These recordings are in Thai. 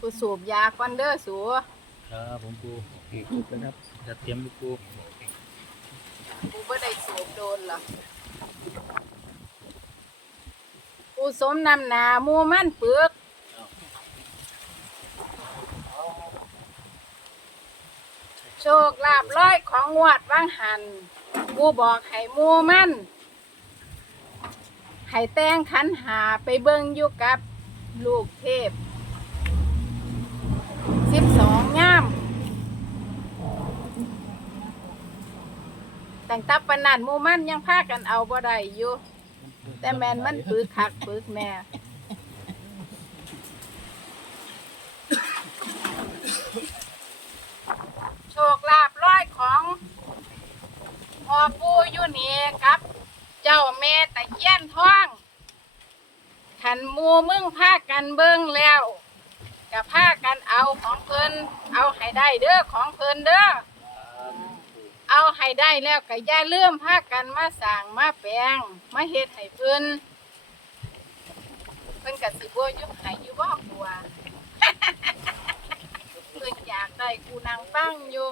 กูสูบยาก่อนเด้อสูครับผมปูอีกนิดนะครับจะเตรียมลูกปูกูบ่ได้สูบโดนหรอกกูสมนำหนาหมูมันปึกโชคลาภร้อยของงวดว่างหันกูบอกให้หมูมันให้แต่งขันหาไปเบิ่งอยู่กับลูกเทพสิบสองย่ามแต่งตับปานนันหมูมันยังพากันเอาบ่ได้อยู่แต่แมนมันปึกคักปึกแน่โชคลาภร้อยของพ่อปู่อยู่นี่ครับ เจ้าแม่ตะเคียนทองขันหมูมึงพากันเบิ่งแล้วกับพากันเอาของเพิ่นเอาให้ได้เด้อของเพิ่นเด้อ เอาให้ได้แล้วก็อย่าลืมพากันมาสั่งมาแปลงมาเฮ็ดให้เพิ่นเพิ่นก็สิบ่อยู่ให้อยู่บ่กลัว เพิ่นอยากได้กูนางฟังอยู่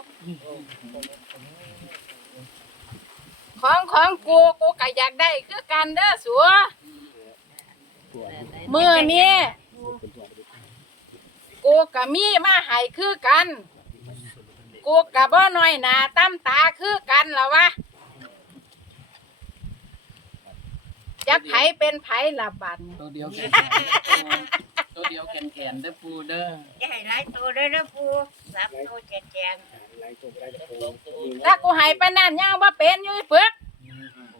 ของของกูกูก็อยากได้คือกันเด้อสัวมือนี้กูก็มีมาให้คือกัน กูก็บ่น้อยหน้าตั้มตาคือกันล่ะวะจักไผเป็นไผละบัดนี้ตัวเดียวแขนตัวเดียวแขนแขนได้อปูเด้อจะให้หลายตัวเด้อเด้อปูสามตัวแจกแจงถ้ากูให้ปานนั้นยังบ่เป็นอยู่อีเปึก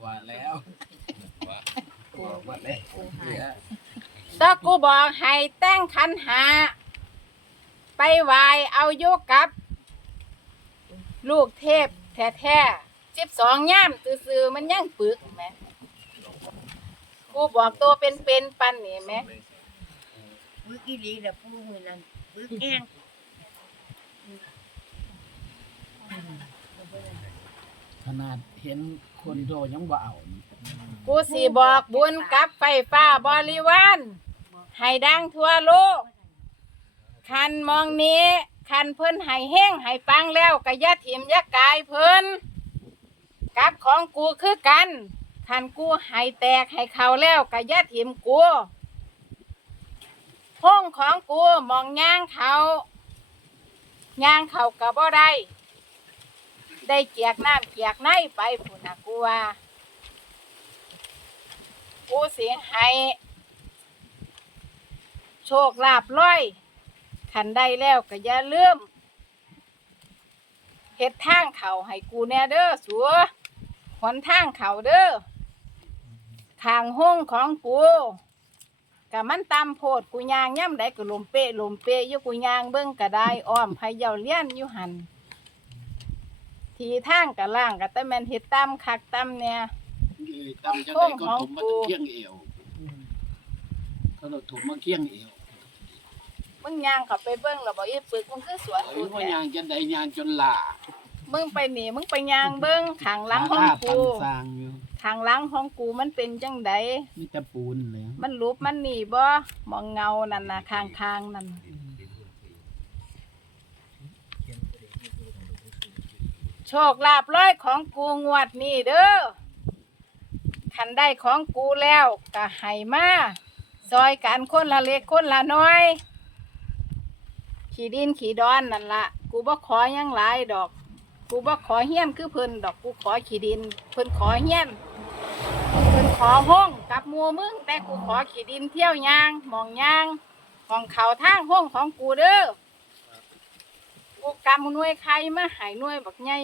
ว่าแล้วว่าแล้วเหลือถ้ากูบอกให้แต่งขันหา ไปไหวเอาอยู่กับ ลูกเทพแท้ๆสิบสองย่ามซื่อๆมันยังปึกแหมกูบอกตัวเป็นๆปันนี่แหมปึกอีหลีเด้อปูมื้อนั้นปึกแห้งขนาดเห็นคนโดยังบ่เอากูสิบอกบุญกับไฟฟ้าบริวารให้ดังทั่วโลกคันมองนี้ คันเพิ่นให้แห้งให้ปังแล้วก็อย่าถิ่มอย่ากายเพิ่นกับของกูคือกันคันกูให้แตกให้เขาแล้วก็อย่าถิ่มกูห้องของกูมองย่างเขาย่างเขาก็บ่ได้ได้เกียกน้ำเกียกในไปพุ่นนะกูว่ากูเสิให้โชคลาภร้อย ขันได้แล้วก็อย่าลืมเฮ็ดทางเขาให้กูแน่เด้อสัวหนทางเขาเด้อทางห้องของกูกะมันตามโพดกูยางย่ำได้ก็ลมเปะลมเปะอยู่กูยางเบิ่งก็ได้อ้อมไผเยาเลี้ยนอยู่หันทีทางกะล่างกะแต่แม่นเฮ็ดตามคักตามเนี่ยตำจะได้ก็ถมมาถึงเคียงเอวเขาเราถมมาเคียงเอว มึงย่างเขาไปเบิ่งแล้วบอกอีปึกมึงคือสวนเอ้กูยว่าแท้ยางจะได้ยางจนลามึงไปหนีมึงไปย่างเบิ่งทางหลังของกู สร้างอยู่ทางหลังของกูมันเป็นจังไดมีแต่ปูนเลยมันรูปมันหนีบ่มองเงานั่นน่ะข้างๆนั่นโชคลาภร้อยของกูงวดนี้เด้อคันได้ของกูแล้วก็ให้มาซอยกันคนละเล็กคนละน้อย ขี่ดินขี่ดอนนั่นละกูบ่ขอหยังหลายดอก กูบ่ขอเฮี้ยนคือเพิ่นดอกกูขอขี่ดิน เพิ่นขอเฮี้ยน เพิ่นขอห้องกับหมูมึง แต่กูขอขี่ดินเที่ยวยางหมองยางของเขาทางห้องของกูเด้อกูกำหน่วยใครมาใหายหน่วยบักใหญ่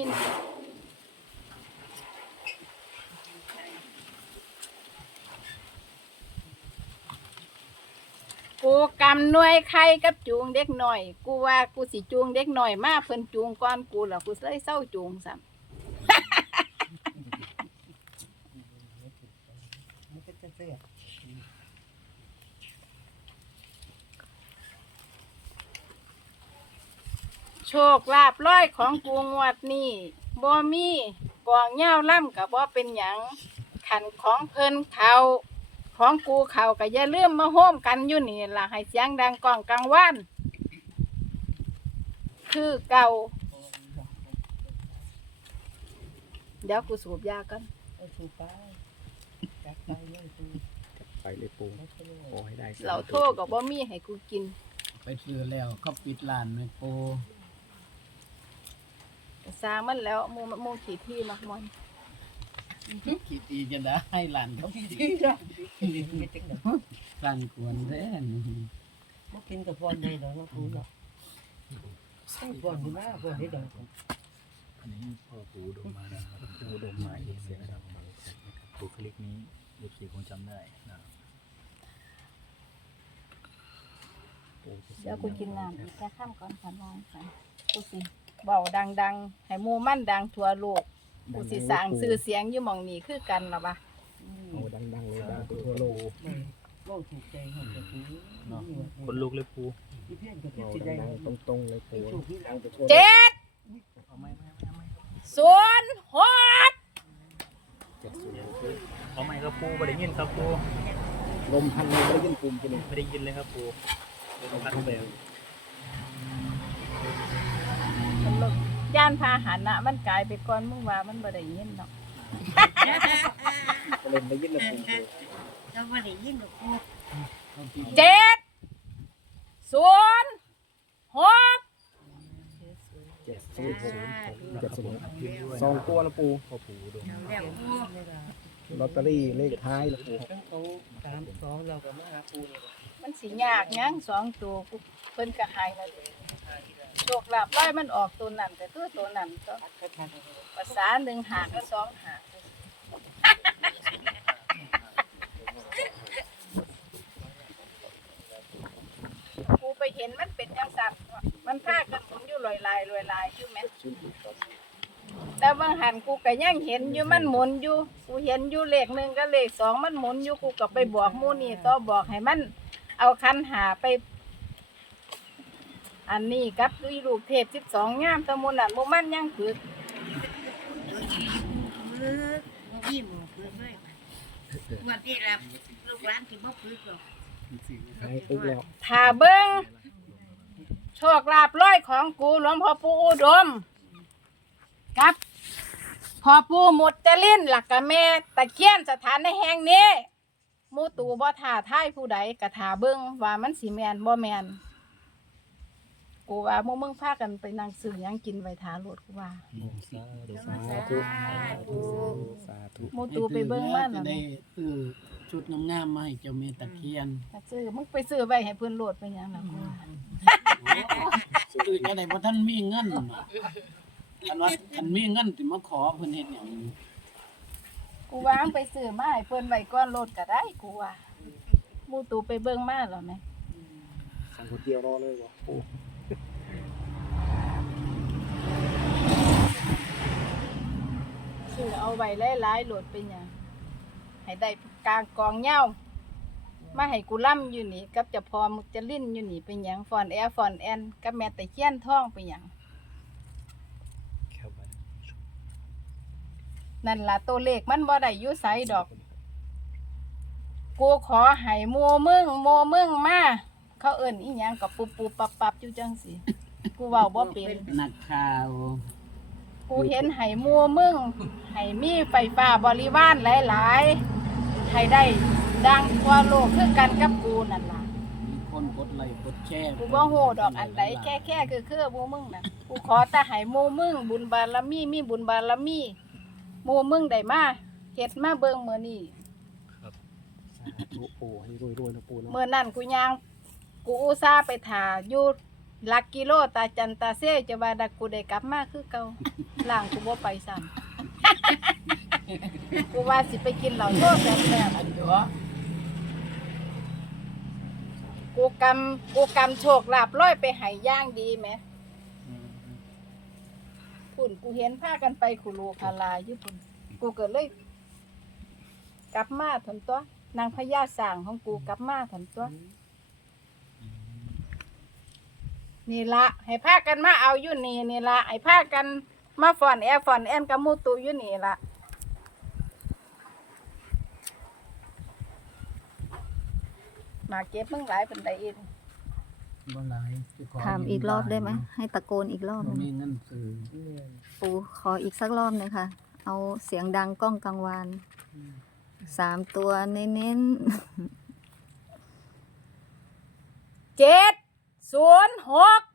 กูกำหน่วยใครกับจูงเด็กหน่อย กูว่ากูสิจูงเด็กหน่อยมาเพิ่นจูงก่อนกูแล้วกูเลยเศร้าจูงซ้ำโชคลาภร้อยของกูงวดนี่บ่มีกองเหย้าล่ำกับบ่เป็นหยังขันของเพิ่นเขา ของกูเขาก็อย่าลืมมาโฮมกันอยู่นี่ล่ะให้เสียงดังก้องกลางวัน คือเก่า เดี๋ยวกูสูบยากันเอาสูไปจัดไปเลยสูไปเลยปูขอให้ได้เราโทษกับบ่มีให้กูกิน ไปซื้อแล้วเขาปิดร้านไม่โปสร้างมันแล้วหมูหมูขี่ที่มักมอน คิดดีจะได้ห้ร้านเขาปิดที่จ้ะกินไม่ตึงดอกร้านควรแท้นี่บ่กินกับพรได้ดอกนะปูเนาะให้พรดีมากพรได้ดอกอันนี้พ่อปู่ดมมานะครับปู่ดมมาเองเลยนะครับบุคลิกนี้ลูกศิษย์คงจำได้นะเดี๋ยวกูกินน้ำอีกแค่ข้ามก่อนค่ะน้องค่ะกูสิเบาดังๆ ให้มูมั่นดังทั่วโลก กูสิสร้างชื่อเสียงอยู่หมองนี้คือกันล่ะบ่ะโอ้ดังๆเลยดังไปทั่วโลกบ่ถูกใจเฮาก็ปูเนาะคนลูกเลยปู่ที่เพื่อนก็โอ้สิได้ดังๆตรงๆเลยปูดังไปทั่วโลกเจ็ดเอาไม่ไม่ไม่ไม่ศูนย์หกเจ็ดศูนย์เอาไม่ครับปู่ไม่ได้ยินครับปู่ลมพันเลยไม่ได้ยินปุ่มกันเลยไม่ได้ยินเลยครับปู่เป็นพันแบบ ย่านพาหนะมันกลายไปก่อนมึงว่ามันบ่ได้ยินเนาะก็เลยได้ยินเลยปุ่มปูเราบ่ได้ยินดอกปูเขาปิดเจ็ดศูนย์หกเจ็ดศูนย์หกเจ็ดศูนย์ยินด้วยสองตัวละปูพ่อปู่ดมเอาแล้วปูลอตเตอรี่เลขท้ายละปูทั้งเขาสามสองเราก็มาหาปูนี่มันสิยากหยังสองตัวกูเพิ่นก็ใหายแล้ว โชคลาภไว้มันออกตัวนั้นก็คือตัวนั้นก็ภาษาหนึ่งหาก็สองหากูไปเห็นมันเป็นจังสันมันพากันหมุนอยู่ลอยลายลอยลายอยู่แม่แต่บางหันกูก็ยังเห็นอยู่มันหมุนอยู่ กูเห็นอยู่เลขหนึ่งกับเลขสองมันหมุนอยู่กูก็ไปบอกมูนี่ต่อบอกให้มัน เอาคันหาไป อันนี้กับอีลูกเทพสิบสองงามตะมุนอันโมมันยังฝึกมือบ่หมู่เพิ่นเลยวันที่ละลูกหลานสิบ่ฝึกหรอกถ้าเบิ้งโชคลาภร้อยของกูหลวงพ่อปู่อุดมกับพ่อปู่มุจะลิ้นหลักกะแม่ตะเคียนสถานในแห่งนี้มูตูบ่ท่าทายผู้ใดกะท่าเบิ้งว่ามันสิแมนบ่แมน กูว่าหมูมึงพากันไปนั่งซื้อหยังกินไว้ทาโลดกูว่า สาธุสาธุสาธุหมูตูไปเบิ้งมาจะแล้วได้ซื้อชุดงามๆมาให้เจ้าแม่ตะเคียนถ้าซื้อมึงไปซื้อไว้ให้เพิ่นโลดไปหยังล่ะกูว่าซื้อจะได้บ่ทันมีเงินคันว่าคันมีเงินสิมาขอเพิ่นเฮ็ดหยังกูว่ามึงไปซื้อมาให้เพิ่นไว้ก่อนโลดก็ได้กูว่าหมูตูไปเบิ่งมาแล้วแหมสั่งก๋วยเตี๋ยวรอเลยวะปูซื้อเอา ไว้หลายๆโหลดเป็นหยังให้ได้กลางกองเหย้ามาให้กูล่ำอยู่นี่กับจะพอมุกจะลิ้นอยู่นี่เป็นหยังฟอนแอร์ฟอนแอนกับแม่ตะเคียนท่องเป็นหยังนั่นล่ะตัวเลขมันบ่ได้อยู่ไสดอก กูขอให้โมมึงโมมึงมาเขาเอิ้นอีหยังกับปูปูปับปับอยู่จังสิกูเว้าบ่เป็นนักข่าว กูเห็นไห้มัวมึงไห้มีไฟฟ้าบริวารหลายๆให้ได้ดังทั่วโลกคือกันกับกูนั่นล่ะมีคนกดไลค์กดแชร์กูบ่ฮู้ดอกอันใดแค่แค่คือคือหมูมึงน่ะกูขอแต่ให้หมูมึง บุญบารมีมีบุญบารมีหมูมึงได้มาเฮ็ดมาเบิ่งมื้อนี้สาธุปูให้รวยๆนะปูเนาะมื้อนั้นกูย่าง กูอุตส่าห์ไปถ่าอยู่ หลักกิโลตาจันตาเซจะว่าดักกูได้กลับมาคือเก่าล่างกูบ่ไปซ้ำกูว่าสิไปกินเหล้าโซ่แซ่บๆอันเด้อกูกำกูกำโชคลาบร้อยไปใหายย่างดีไหมคุณกูเห็นพากันไปขุลูคาลาอยู่ปุ่นกูเกิดเลย กลับมาถนตัวนางพญาสางของกูกลับมาถนตัว นี่ละให้พากันมาเอาอยู่นี่นี่ละให้พากันมาฟอนแอร์ฟอนแอนกับหมูตูอยู่นี่ละมาเก็บมึงหลายเป็นไดเองบ่หลายจะขถามอีกรอบได้ไหมให้ตะโกนอีกรอบบ่หนึ่งมีเงินซื้อปูขออีกสักรอบหน่อยค่ะ เอาเสียงดังก้องกังวานสามตัวเน้นเจ็ด ศูนย์หกๆ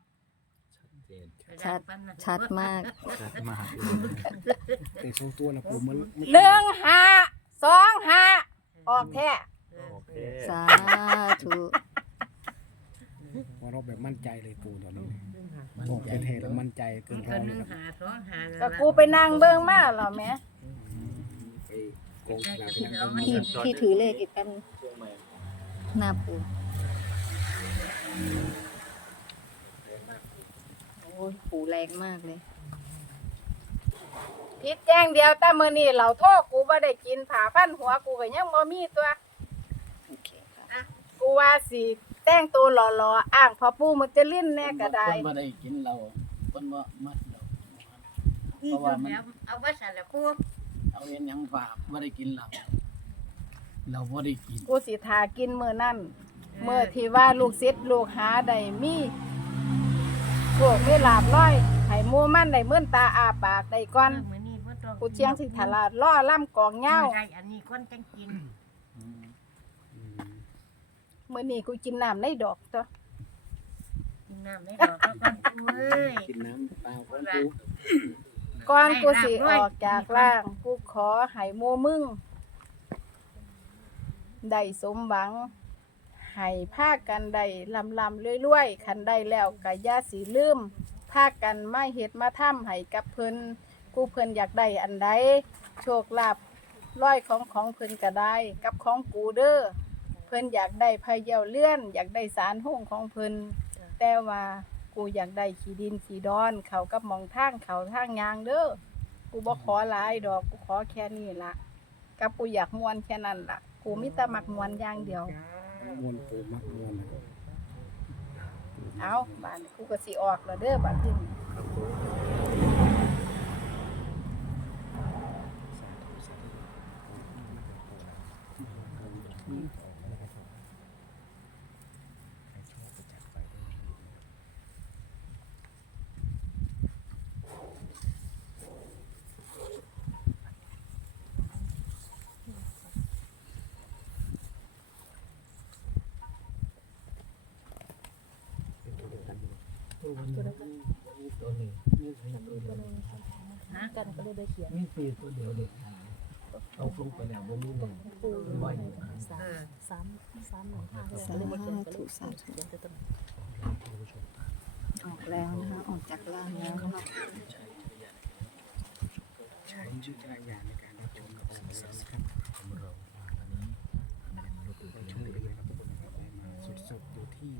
ชัดชัดมากชัดมากแต่สองตัวนะผมมันหนึ่งห้าสองห้าออกแท้โอเคสาธุพอเราแบบมั่นใจเลยปูตอนนี้มันบอกใจไปเทแล้วมั่นใจเกินร้ก็อยหนึ่งครับหาสองหาก็กูไปนั่งเบิ่งมาแล้วแหม่ไปกองกลางไปนั่งดูพี่พี่ถือเลขอีกกันหน้าปูโอ้ยปูแรงมากเลยพิษแจ้งเดียวแต่มื้อนี้เราโทษกูบ่ได้กินผ่าพันหัวกูก็ยังบ่มีตัวโอเคค่ะกูว่าสิแต่งตัวหล่อๆอ้างพ่อปู่มุจลินแน่ก็ได้คนบ่ได้กินเราคนบ่มัดเรานี่ก็แล้วเอาไว้ใส่ละพวกเอาเห็นหยังฝากบ่ได้กินเราเราบ่ได้กินกูสิทากินมื้อนั้นมื้อที่ว่าลูกศิษย์ลูกหาได้มี พวกมีลาบร้อยให้หมู่มันได้มื่นตาอาปากได้ก่อนมื้อนี้บ่ต้องกูเชียงสิทลาดล่อล่ำกองเหย้าได้อันนี้คนจังกินมื้อนี้กูกินน้ำในดอกตัวกินน้ำไม่ดอกก็คนเว้ยกินน้ำเปล่าก่อนปูก่อนกูสิออกจากล่าง กูขอให้หมู่มึงได้สมหวัง ให้พาคกันได้ลำลำๆรวยๆคันได้แล้วก็อย่าสิลืมพาคกันมาเฮ็ดมาทำให้กับเพิ่นกูเพิ่นอยากได้อันใดโชคลาภร้อยของของเพิ่นก็ได้ กับของกูเด้อเพิ่นอยากได้พายเยาเลื่อน อยากได้สารห้องของเพิ่นแต่ว่ากูอยากได้ขี้ดินขี้ดอน เขากับมองทางเขาทางยางเด้อกูบ่ขอหลายดอกกูขอแค่นี้ละกับกูอยากมวนแค่นั้นล่ะกูมีแต่มักมวนอย่างเดียว มวนปูมักมวนนะครับ เอาบ้านกูก็สิออกแล้วเด้อบัดนี้ นี่สี่ตัวเดียวเลยดเขีดเลาคอางไปแล้วบนนู้หนึ่งปูบ่อยสามสามสามหนึ่งห้าสามห้าถูกสามถูกออกแล้วนะคะออกจากล่างแล้วใช้จิตวิญาณในการรับชมกับผมครับของเราตอนนี้มนุษย์ดูดีบบที่คนนะครัาสดๆอยู่ที่